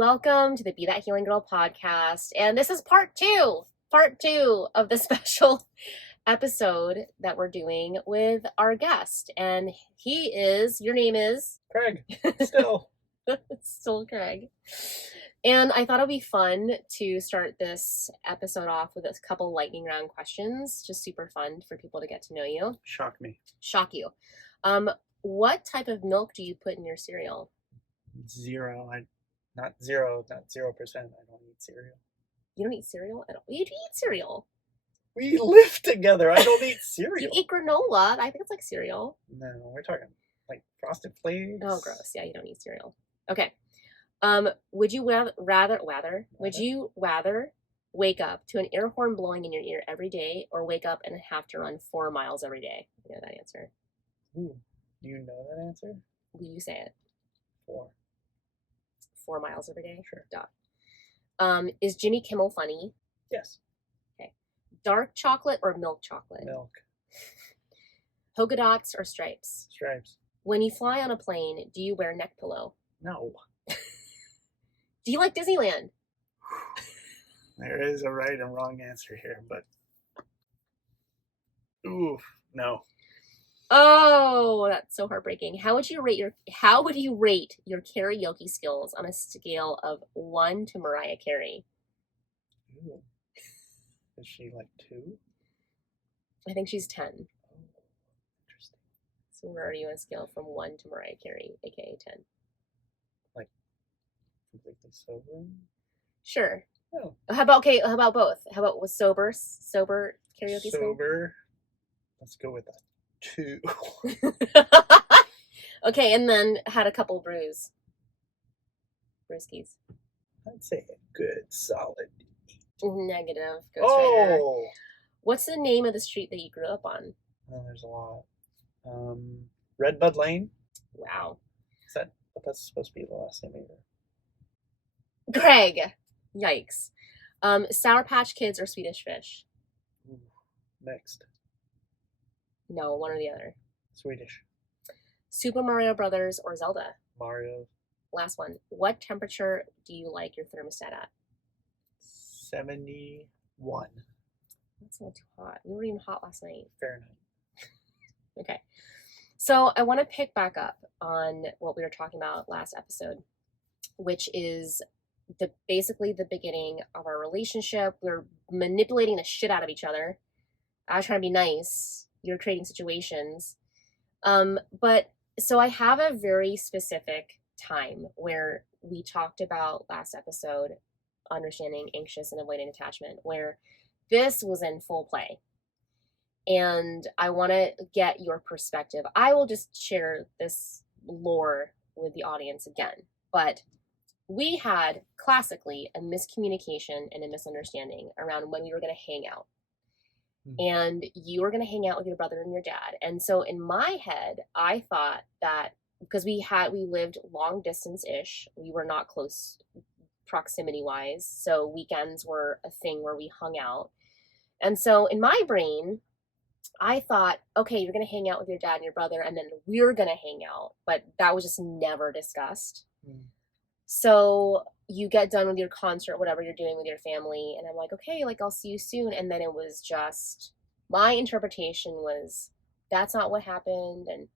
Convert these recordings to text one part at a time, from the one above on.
Welcome to the Be That Healing Girl podcast. And this is part two of the special episode that we're doing with our guest. And your name is? Craig, still. Still Craig. And I thought it'd be fun to start this episode off with a couple lightning round questions. Just super fun for people to get to know you. Shock you. What type of milk do you put in your cereal? Zero. Not 0%. I don't eat cereal. You don't eat cereal at all? You do eat cereal. We live together. I don't eat cereal. You eat granola. I think it's like cereal. No, we're talking like Frosted Flakes. Oh, gross. Yeah, you don't eat cereal. Okay. Would you rather wake up to an air horn blowing in your ear every day, or wake up and have to run 4 miles every day? You know that answer. Ooh, do you know that answer? Will you say it? 4 miles every day? Sure. Duh. Is Jimmy Kimmel funny? Yes. Okay. Dark chocolate or milk chocolate? Milk. Polka dots or stripes? Stripes. When you fly on a plane, do you wear neck pillow? No. Do you like Disneyland? There is a right and wrong answer here, but oof, no. Oh, that's so heartbreaking. How would you rate your karaoke skills on a scale of 1 to Mariah Carey? Ooh. Is she like 2? I think she's 10. Oh, interesting. So where are you on a scale from 1 to Mariah Carey, aka 10? Like completely sober? Sure. Oh. How about both? How about with sober karaoke skills? Sober. Let's go with that. 2. Okay, and then had a couple brewskis. I'd say a good solid 8. Negative. Oh! What's the name of the street that you grew up on? Oh, there's a lot. Redbud Lane. Wow. But that's supposed to be the last name either. Craig. Yikes. Sour Patch Kids or Swedish Fish? Ooh, mixed. No, one or the other. Swedish. Super Mario Brothers or Zelda? Mario. Last one. What temperature do you like your thermostat at? 71. That's a little too hot. We were even hot last night. Fahrenheit. Okay. So I want to pick back up on what we were talking about last episode, which is basically the beginning of our relationship. We're manipulating the shit out of each other. I was trying to be nice. You're creating situations. But so I have a very specific time where we talked about last episode, understanding anxious and avoidant attachment, where this was in full play. And I want to get your perspective. I will just share this lore with the audience again. But we had classically a miscommunication and a misunderstanding around when we were going to hang out. And you were going to hang out with your brother and your dad. And so in my head, I thought that because we lived long distance-ish, we were not close proximity-wise. So weekends were a thing where we hung out. And so in my brain, I thought, okay, you're going to hang out with your dad and your brother, and then we're going to hang out. But that was just never discussed. So you get done with your concert, whatever you're doing with your family, and I'm like, okay, like I'll see you soon. And then it was just, my interpretation was, that's not what happened, and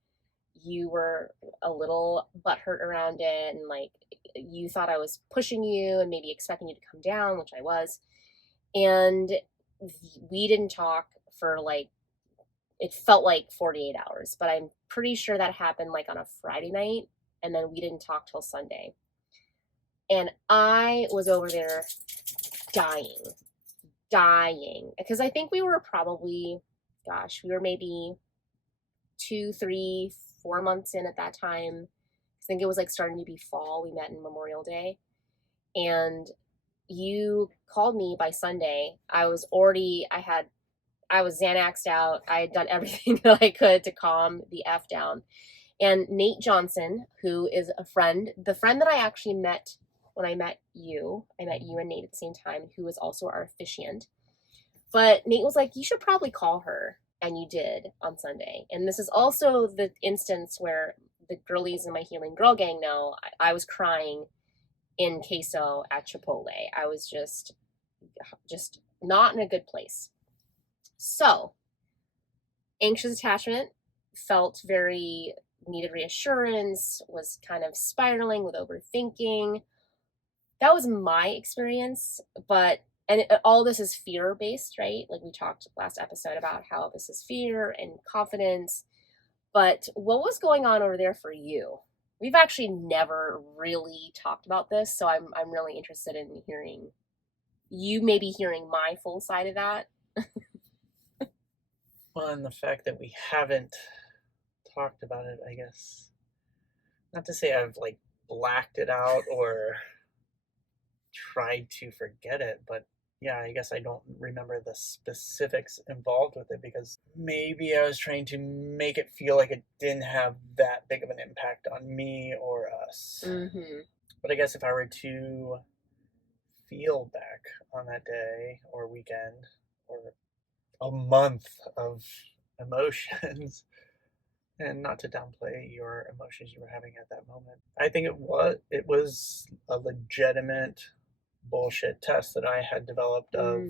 you were a little butthurt around it, and like you thought I was pushing you and maybe expecting you to come down, which I was. And we didn't talk for like, it felt like 48 hours, but I'm pretty sure that happened like on a Friday night, and then we didn't talk till Sunday. And I was over there dying, because I think we were probably, we were maybe 2, 3, 4 months in at that time. I think it was like starting to be fall. We met in Memorial Day, and you called me by Sunday. I was Xanaxed out. I had done everything that I could to calm the F down. And Nate Johnson, who is the friend that I actually met when I met you and Nate at the same time, who was also our officiant. But Nate was like, you should probably call her. And you did on Sunday. And this is also the instance where the girlies in my Healing Girl gang know I was crying in queso at Chipotle. I was just not in a good place. So, anxious attachment felt very needed reassurance, was kind of spiraling with overthinking. That was my experience, but all this is fear based, right? Like we talked last episode about how this is fear and confidence. But what was going on over there for you? We've actually never really talked about this, so I'm really interested in hearing you maybe hearing my full side of that. Well, and the fact that we haven't talked about it, I guess, not to say I've like blacked it out or tried to forget it, but yeah, I guess I don't remember the specifics involved with it because maybe I was trying to make it feel like it didn't have that big of an impact on me or us. Mm-hmm. But I guess if I were to feel back on that day or weekend or a month of emotions, and not to downplay your emotions you were having at that moment, I think it was a legitimate bullshit test that I had developed of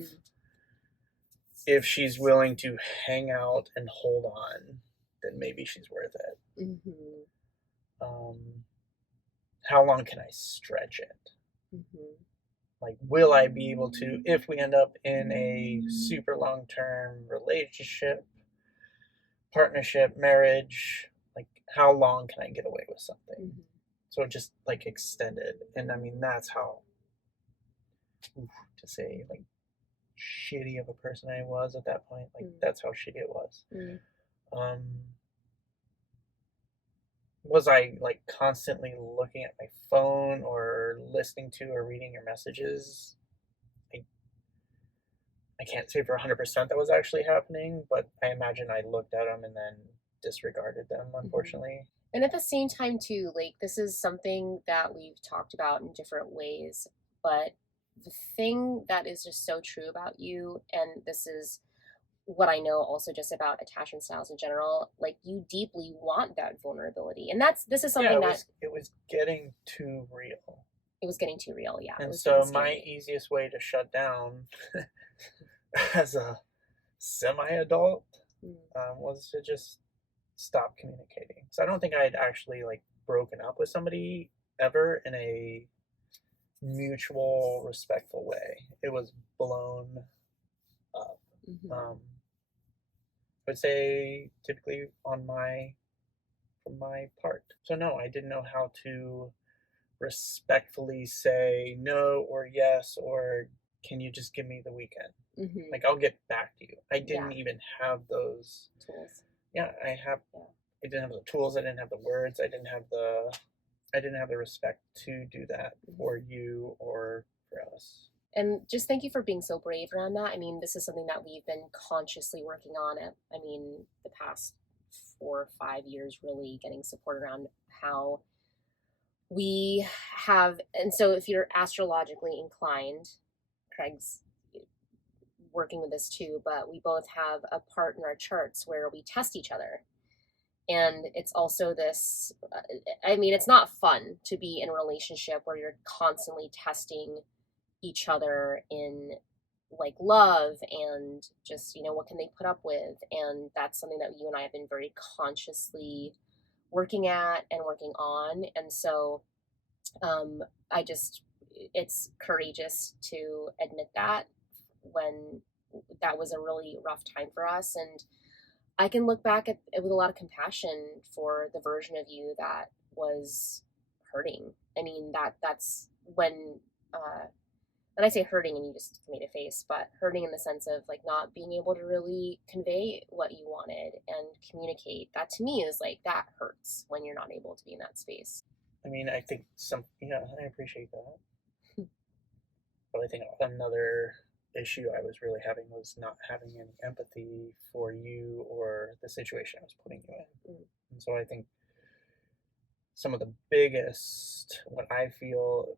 if she's willing to hang out and hold on, then maybe she's worth it. Mm-hmm. Um, how long can I stretch it? Mm-hmm. Like, will I be able to, if we end up in a super long term relationship, partnership, marriage, like, how long can I get away with something? Mm-hmm. So just like extended. And I mean, that's how, to say, like, shitty of a person I was at that point. Like, that's how shitty it was. Um, was I like constantly looking at my phone or listening to or reading your messages? I can't say for 100% that was actually happening, but I imagine I looked at them and then disregarded them, unfortunately. And at the same time, too, like this is something that we've talked about in different ways, but the thing that is just so true about you, and this is what I know also just about attachment styles in general, like you deeply want that vulnerability. And this is Yeah, something that it was getting too real. it was getting too real. Yeah. It And was so getting my scary. easiest way to shut down as a semi-adult was to just stop communicating. So I don't think I'd actually like broken up with somebody ever in a mutual, respectful way. It was blown up. Um, I would say typically from my part. So no, I didn't know how to respectfully say no or yes or can you just give me the weekend? Like I'll get back to you. I didn't even have those tools. Yeah, I didn't have the tools, I didn't have the words, I didn't have the respect to do that for you or for us. And just thank you for being so brave around that. I mean, this is something that we've been consciously working on I mean, the past 4 or 5 years, really getting support around how we have. And so if you're astrologically inclined, Craig's working with this too, but we both have a part in our charts where we test each other. And it's also this, I mean, it's not fun to be in a relationship where you're constantly testing each other in like love and just what can they put up with. And that's something that you and I have been very consciously working at and working on. And so I just it's courageous to admit that when that was a really rough time for us. And I can look back at it with a lot of compassion for the version of you that was hurting. I mean, that's when and I say hurting and you just made a face, but hurting in the sense of like not being able to really convey what you wanted and communicate. That to me is like that hurts when you're not able to be in that space. I mean, I think I appreciate that. But I think another issue I was really having was not having any empathy for you or the situation I was putting you in. And so I think some of the biggest, what I feel,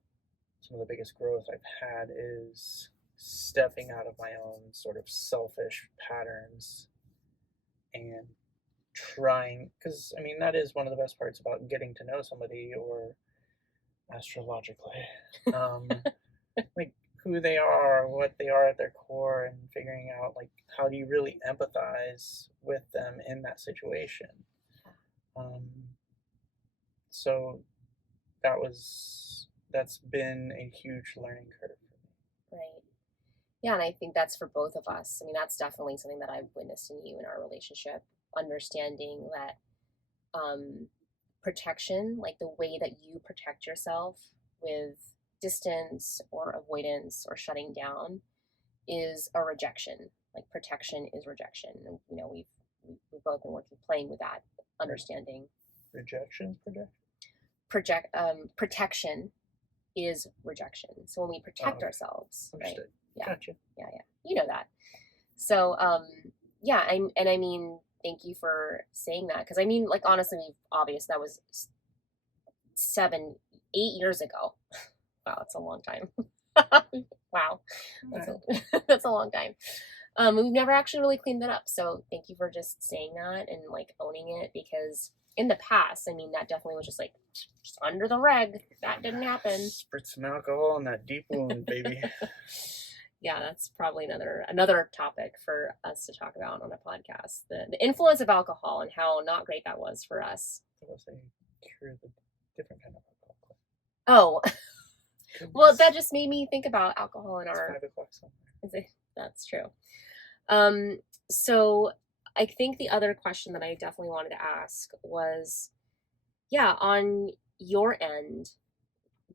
some of the biggest growth I've had is stepping out of my own sort of selfish patterns and trying, because I mean, that is one of the best parts about getting to know somebody or astrologically, like who they are, what they are at their core, and figuring out like how do you really empathize with them in that situation. Um, so that's been a huge learning curve for me. Right. Yeah, and I think that's for both of us. I mean, that's definitely something that I've witnessed in you in our relationship, understanding that protection, like the way that you protect yourself with distance or avoidance or shutting down, is a rejection. Like protection is rejection. And, you know, we've both been working playing with that understanding. Rejection, Protection is rejection. So when we protect ourselves, understood. Right? Yeah. Gotcha. Yeah, yeah. You know that. So yeah, I mean, thank you for saying that, because I mean, like honestly, obvious that was 7, 8 years ago. Wow, that's a long time. Wow, that's a long time. We've never actually really cleaned that up. So thank you for just saying that and like owning it, because in the past, I mean, that definitely was just like just under the rug. That didn't happen. Spritz some alcohol in that deep wound, baby. Yeah, that's probably another topic for us to talk about on a podcast. The influence of alcohol and how not great that was for us. That was a cure the different kind of alcohol. Oh, well, that just made me think about alcohol in our. 5 o'clock somewhere. That's true. So I think the other question that I definitely wanted to ask was, yeah, on your end,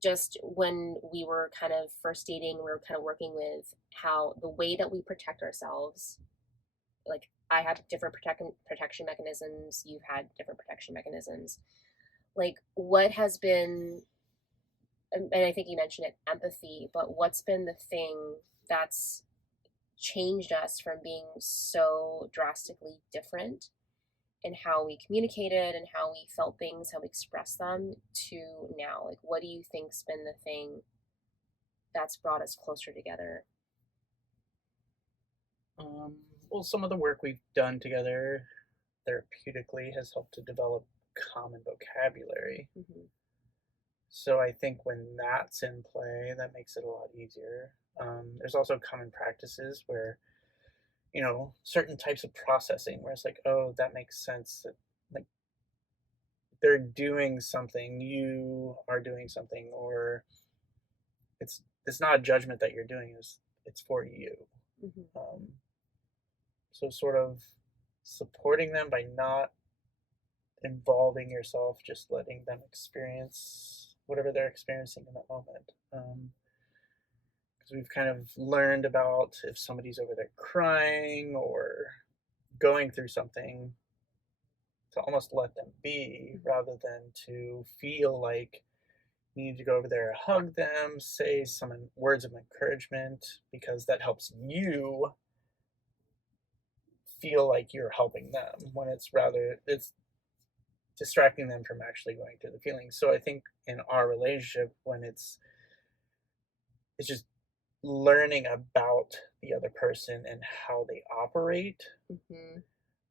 just when we were kind of first dating, we were kind of working with how the way that we protect ourselves, like I have different protection mechanisms, you've had different protection mechanisms. Like what has been, and I think you mentioned it, empathy, but what's been the thing that's changed us from being so drastically different in how we communicated and how we felt things, how we expressed them, to now? Like, what do you think's been the thing that's brought us closer together? Well, some of the work we've done together therapeutically has helped to develop common vocabulary. Mm-hmm. So I think when that's in play, that makes it a lot easier. There's also common practices where, certain types of processing where it's like, oh, that makes sense. That, like they're doing something, you are doing something, or it's not a judgment that you're doing, it's for you. Mm-hmm. So sort of supporting them by not involving yourself, just letting them experience whatever they're experiencing in that moment. Because we've kind of learned about if somebody's over there crying or going through something, to almost let them be rather than to feel like you need to go over there, hug them, say some words of encouragement, because that helps you feel like you're helping them, when it's distracting them from actually going through the feelings. So I think in our relationship, when it's just learning about the other person and how they operate, Mm-hmm.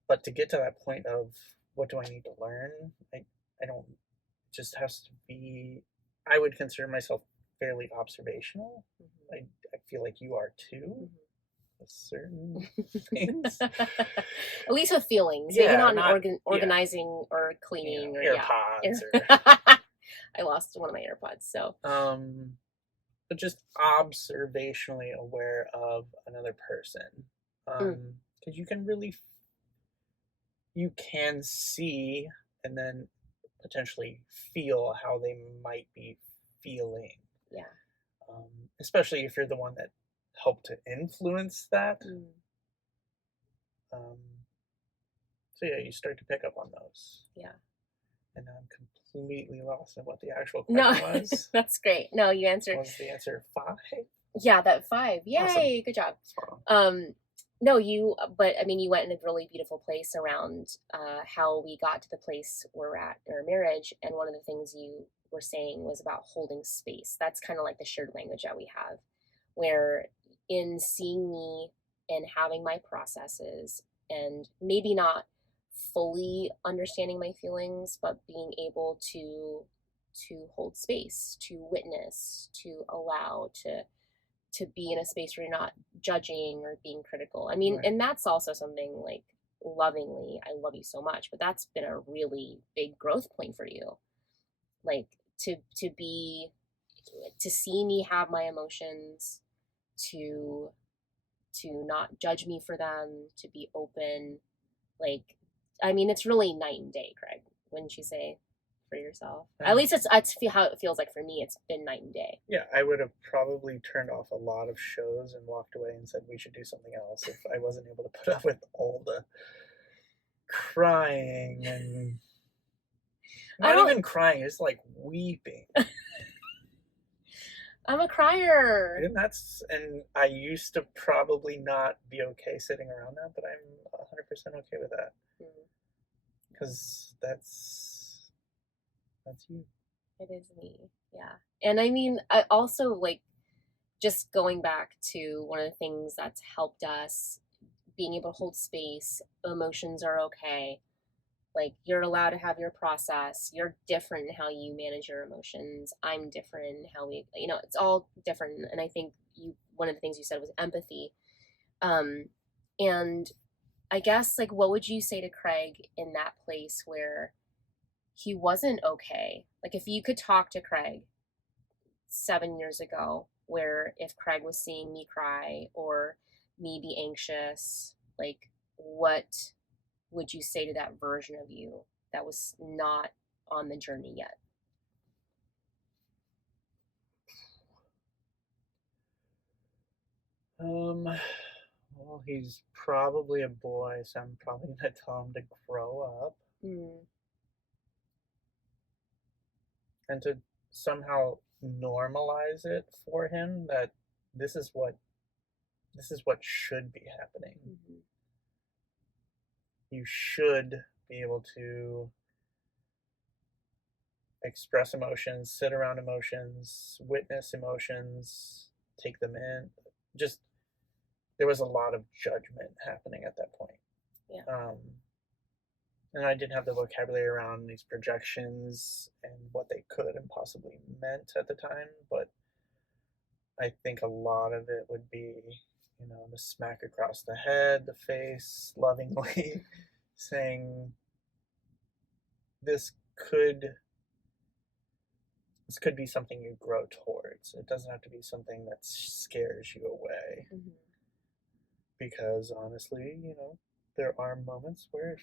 but to get to that point of what do I need to learn, I don't, it just has to be, I would consider myself fairly observational. Mm-hmm. I feel like you are too. Mm-hmm. Certain things. At least with feelings. Yeah, maybe not organizing or cleaning or AirPods or I lost one of my AirPods, so but just observationally aware of another person. Because you can see and then potentially feel how they might be feeling. Yeah. Especially if you're the one that helped to influence that. So yeah, you start to pick up on those. Yeah. And now I'm completely lost in what the actual question was. That's great. No, you answered. Was the answer 5? Yeah, that 5. Yay, awesome. Good job. No, but I mean, you went in a really beautiful place around how we got to the place we're at in our marriage. And one of the things you were saying was about holding space. That's kind of like the shared language that we have, where in seeing me and having my processes and maybe not fully understanding my feelings, but being able to to hold space, to witness, to allow, to be in a space where you're not judging or being critical. I mean, Right. and that's also something like lovingly, I love you so much, but that's been a really big growth point for you. Like to be to see me have my emotions, to not judge me for them, to be open. Like, I mean, it's really night and day, Craig. Wouldn't you say for yourself? At least it's how it feels like for me. It's been night and day. Yeah, I would have probably turned off a lot of shows and walked away and said we should do something else if I wasn't able to put up with all the crying and not even crying, it's like weeping. I'm a crier. And I used to probably not be okay sitting around that, but I'm 100% okay with that. Because that's you. It is me. Yeah. And I mean, I also like just going back to one of the things that's helped us being able to hold space, emotions are okay. Like you're allowed to have your process. You're different in how you manage your emotions. I'm different in how we, it's all different. And I think one of the things you said was empathy. And I guess like, what would you say to Craig in that place where he wasn't okay? Like if you could talk to Craig 7 years ago, where if Craig was seeing me cry or me be anxious, like what would you say to that version of you that was not on the journey yet? Well, he's probably a boy, so I'm probably gonna tell him to grow up and to somehow normalize it for him that this is what should be happening. You should be able to express emotions, sit around emotions, witness emotions, take them in. Just there was a lot of judgment happening at that point. Yeah. And I didn't have the vocabulary around these projections and what they could and possibly meant at the time, but I think a lot of it would be, the smack across the head, the face, lovingly saying, this could be something you grow towards. It doesn't have to be something that scares you away. Because honestly, there are moments where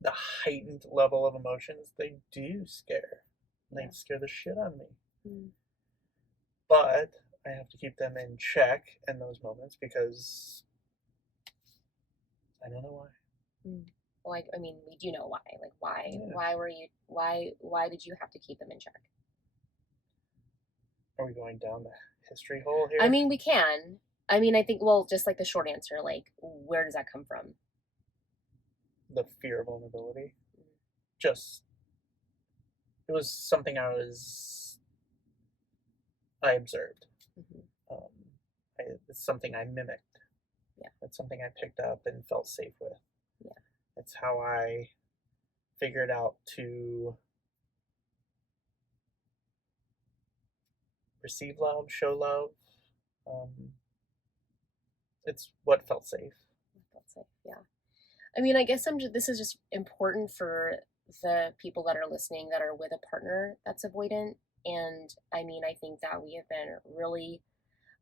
the heightened level of emotions, they do scare. They scare the shit out of me. But I have to keep them in check in those moments because I don't know why. Like, I mean, we do know why. Like, why did you have to keep them in check? Are we going down the history hole here? I mean, we can. I mean, I think, well, just like the short answer, like, where does that come from? The fear of vulnerability. Just, it was something I observed. It's something I mimicked. Yeah. It's something I picked up and felt safe with. Yeah. It's how I figured out to receive love, show love. It's what felt safe. Yeah. I mean, I guess this is just important for the people that are listening that are with a partner that's avoidant. And I mean, I think that we have been really,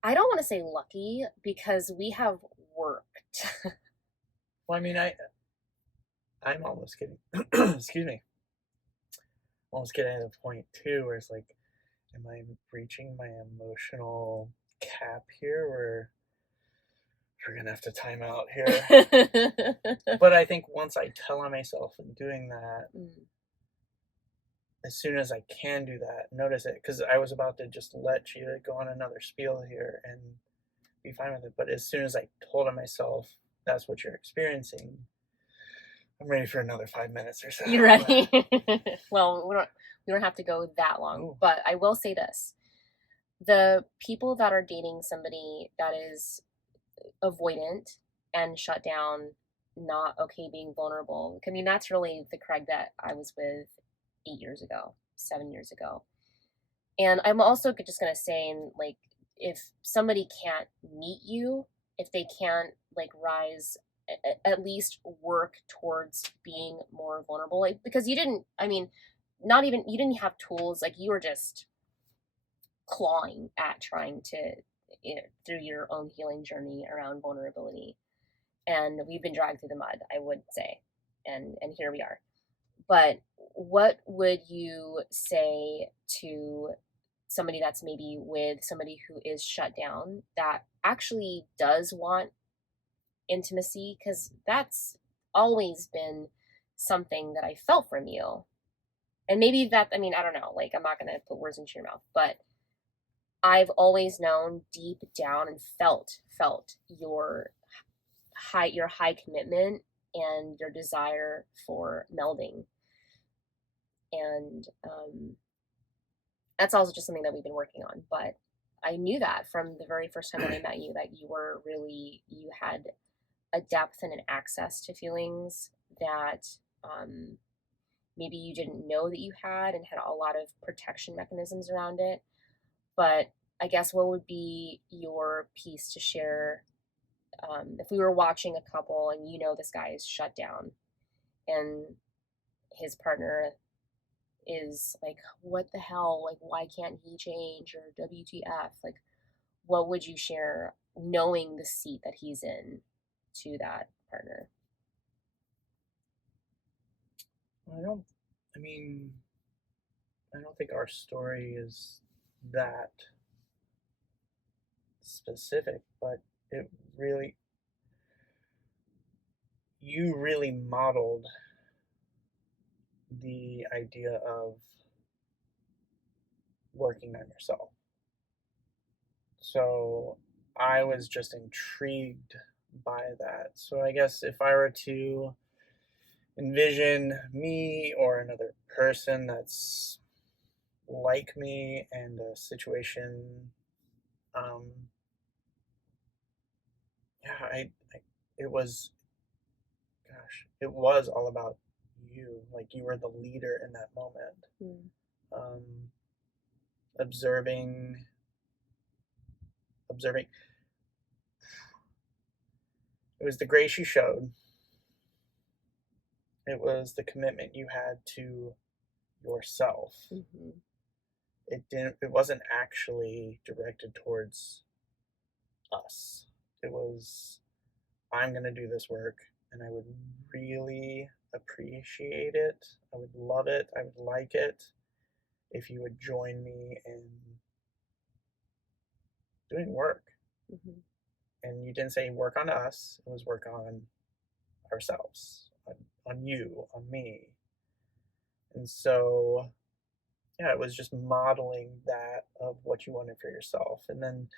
I don't want to say lucky because we have worked. Well, I mean, I'm almost getting, excuse me, almost getting to the point too where it's like, am I reaching my emotional cap here where we're gonna have to time out here? But I think once I tell on myself and doing that, as soon as I can do that, notice it, because I was about to just let you go on another spiel here and be fine with it. But as soon as I told on myself, that's what you're experiencing, I'm ready for another 5 minutes or so. You're ready? Well, we don't have to go that long. Ooh. But I will say this. The people that are dating somebody that is avoidant and shut down, not okay being vulnerable. I mean, that's really the Craig that I was with 8 years ago. 7 years ago. And I'm also just going to say, like, if somebody can't meet you, if they can't like rise, at least work towards being more vulnerable, like, because you didn't, I mean, not even, you didn't have tools, like you were just clawing at trying to, through your own healing journey around vulnerability. And we've been dragged through the mud, I would say. And here we are. But what would you say to somebody that's maybe with somebody who is shut down that actually does want intimacy? Because that's always been something that I felt from you. And maybe that, I mean, I don't know, like, I'm not going to put words into your mouth, but I've always known deep down and felt your high commitment and your desire for melding. And that's also just something that we've been working on. But I knew that from the very first time that I met you, that you had a depth and an access to feelings that maybe you didn't know that you had, and had a lot of protection mechanisms around it. But I guess what would be your piece to share if we were watching a couple and this guy is shut down and his partner is like, what the hell? Like, why can't he change? Or WTF? Like, what would you share knowing the seat that he's in to that partner? I mean, I don't think our story is that specific, but it really, you really modeled the idea of working on yourself. So I was just intrigued by that. So I guess if I were to envision me or another person that's like me and a situation, um, yeah, it was, gosh, it was all about you. Like, you were the leader in that moment. Um, observing. It was the grace you showed. It was the commitment you had to yourself. Mm-hmm. It wasn't actually directed towards us. It was, I'm going to do this work, and I would really appreciate it. I would love it. I would like it if you would join me in doing work. Mm-hmm. And you didn't say work on us, it was work on ourselves, on you, on me. And so, yeah, it was just modeling that of what you wanted for yourself. And then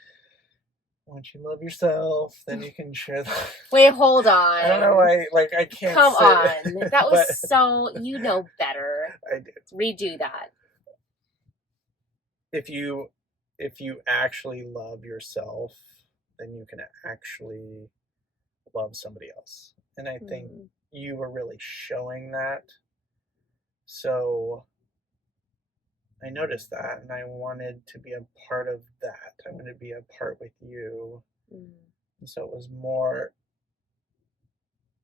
once you love yourself, then you can share that. Wait, hold on. I don't know why, like, I can't Come sit. on. That was so, better. I did. Redo that. If you actually love yourself, then you can actually love somebody else. And I think you were really showing that. So I noticed that, and I wanted to be a part of that. I wanted to be a part with you. And so it was more,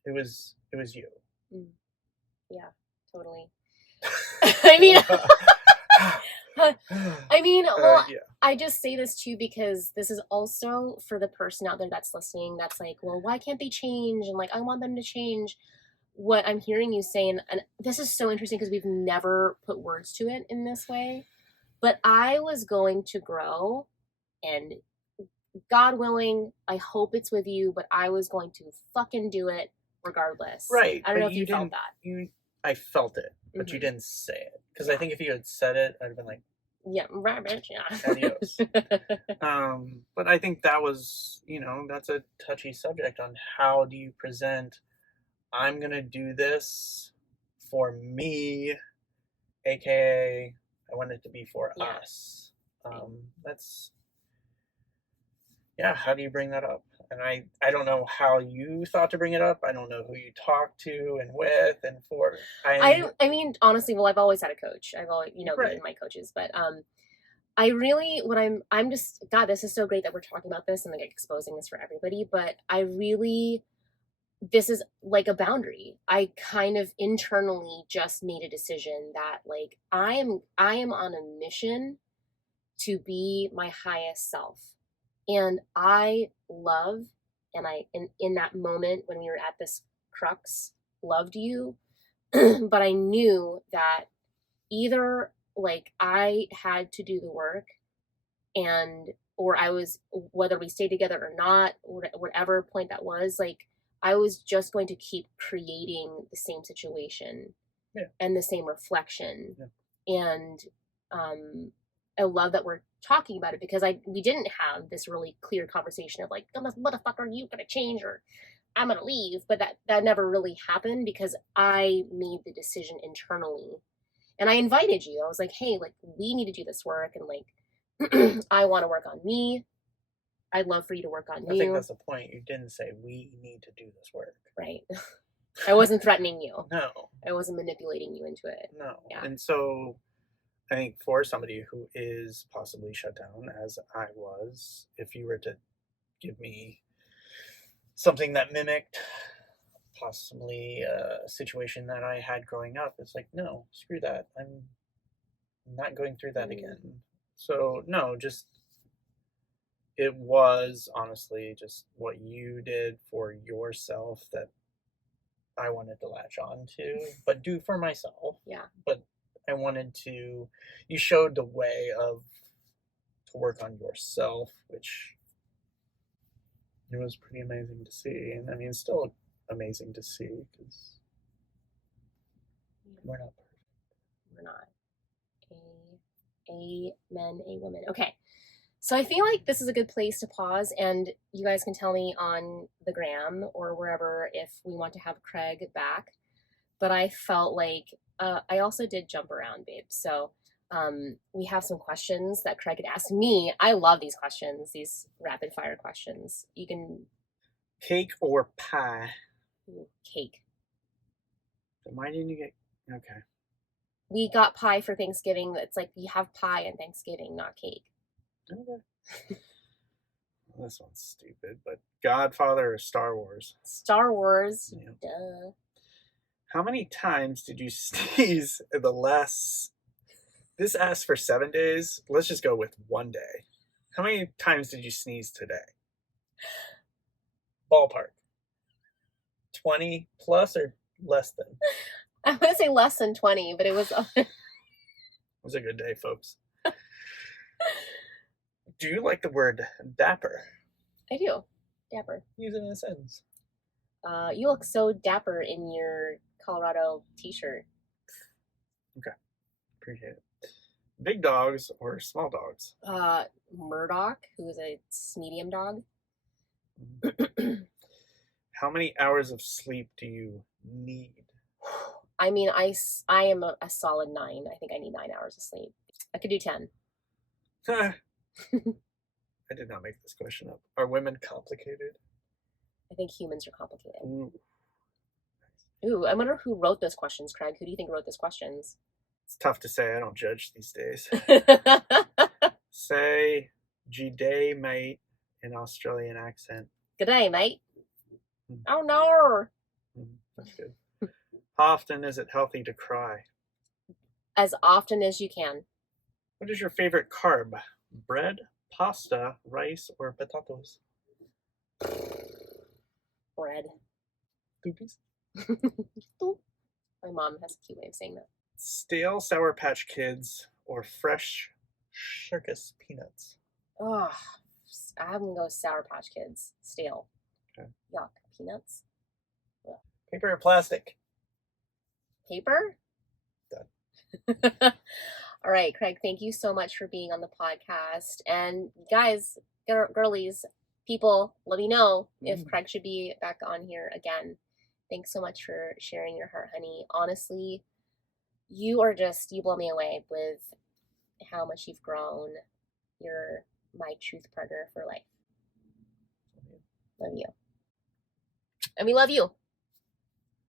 it was you. Yeah, totally. I mean, well, yeah. I just say this too because this is also for the person out there that's listening that's like, well, why can't they change? And like, I want them to change. What I'm hearing you saying, and this is so interesting because we've never put words to it in this way, but I was going to grow, and God willing, I hope it's with you, but I was going to fucking do it regardless. Right. I don't know if you felt that. I felt it, but you didn't say it. Because I think if you had said it, I'd have been like, yeah, rabbit, yeah. Adios. But I think that was, that's a touchy subject on how do you present, I'm going to do this for me, aka I want it to be for us. That's, yeah, how do you bring that up? And I don't know how you thought to bring it up. I don't know who you talked to and with and for. I mean, honestly, well, I've always had a coach. I've always, you know, Right. been my coaches, but I really, what I'm just, God, this is so great that we're talking about this and like exposing this for everybody. But I really, this is like a boundary. I kind of internally just made a decision that like I am on a mission to be my highest self. And I love, and in that moment when we were at this crux, loved you, but I knew that either like I had to do the work and or I was, whether we stayed together or not, whatever point that was, like I was just going to keep creating the same situation Yeah. and the same reflection. Yeah. And I love that we're talking about it because we didn't have this really clear conversation of like, motherfucker, you gonna change or I'm gonna leave, but that never really happened because I made the decision internally. And I invited you. I was like, hey, like we need to do this work and like I want to work on me. I'd love for you to work on you. I think that's the point. You didn't say we need to do this work. Right. I wasn't threatening you. No. I wasn't manipulating you into it. No. Yeah. And so I think for somebody who is possibly shut down, as I was, if you were to give me something that mimicked possibly a situation that I had growing up, it's like, no, screw that. I'm not going through that again. So, no, just it was honestly just what you did for yourself that I wanted to latch on to, but do for myself. Yeah. But I wanted to, you showed the way of to work on yourself, which it was pretty amazing to see. And I mean, it's still amazing to see because we're not perfect. We're not. Amen, a woman. Okay. So I feel like this is a good place to pause, and you guys can tell me on the gram or wherever if we want to have Craig back. But I felt like I also did jump around, babe. So we have some questions that Craig had asked me. I love these questions, these rapid fire questions. You can. Cake or pie? Ooh, cake. Why didn't you get? Okay. We got pie for Thanksgiving. It's like you have pie on Thanksgiving, not cake. Okay. This one's stupid, but Godfather or Star Wars? Star Wars. Yeah. Duh. How many times did you sneeze in the last? This asks for 7 days. Let's just go with 1 day. How many times did you sneeze today? Ballpark. 20 plus or less than? I'm going to say less than 20, but it was. It was a good day, folks. Do you like the word dapper? I do. Dapper. Use it in a sentence. You look so dapper in your Colorado t-shirt. Okay. Appreciate it. Big dogs or small dogs? Murdoch, who is a medium dog. How many hours of sleep do you need? I mean, I am a solid 9. I think I need 9 hours of sleep. I could do 10. I did not make this question up. Are women complicated? I think humans are complicated. Ooh, I wonder who wrote those questions, Craig. Who do you think wrote those questions? It's tough to say. I don't judge these days. Say "G'day, mate" in Australian accent. G'day, mate. Oh no. That's good. How often is it healthy to cry? As often as you can. What is your favorite carb? Bread, pasta, rice, or potatoes? Bread. Doopies. My mom has a cute way of saying that. Stale Sour Patch Kids or fresh circus peanuts? Oh, I'm gonna go with Sour Patch Kids. Stale. Okay. Yuck. Peanuts. Ugh. Paper or plastic? Paper? Done. All right, Craig, thank you so much for being on the podcast. And guys, girlies, people, let me know if Craig should be back on here again. Thanks so much for sharing your heart, honey. Honestly, you blow me away with how much you've grown. You're my truth partner for life. Love you. And we love you.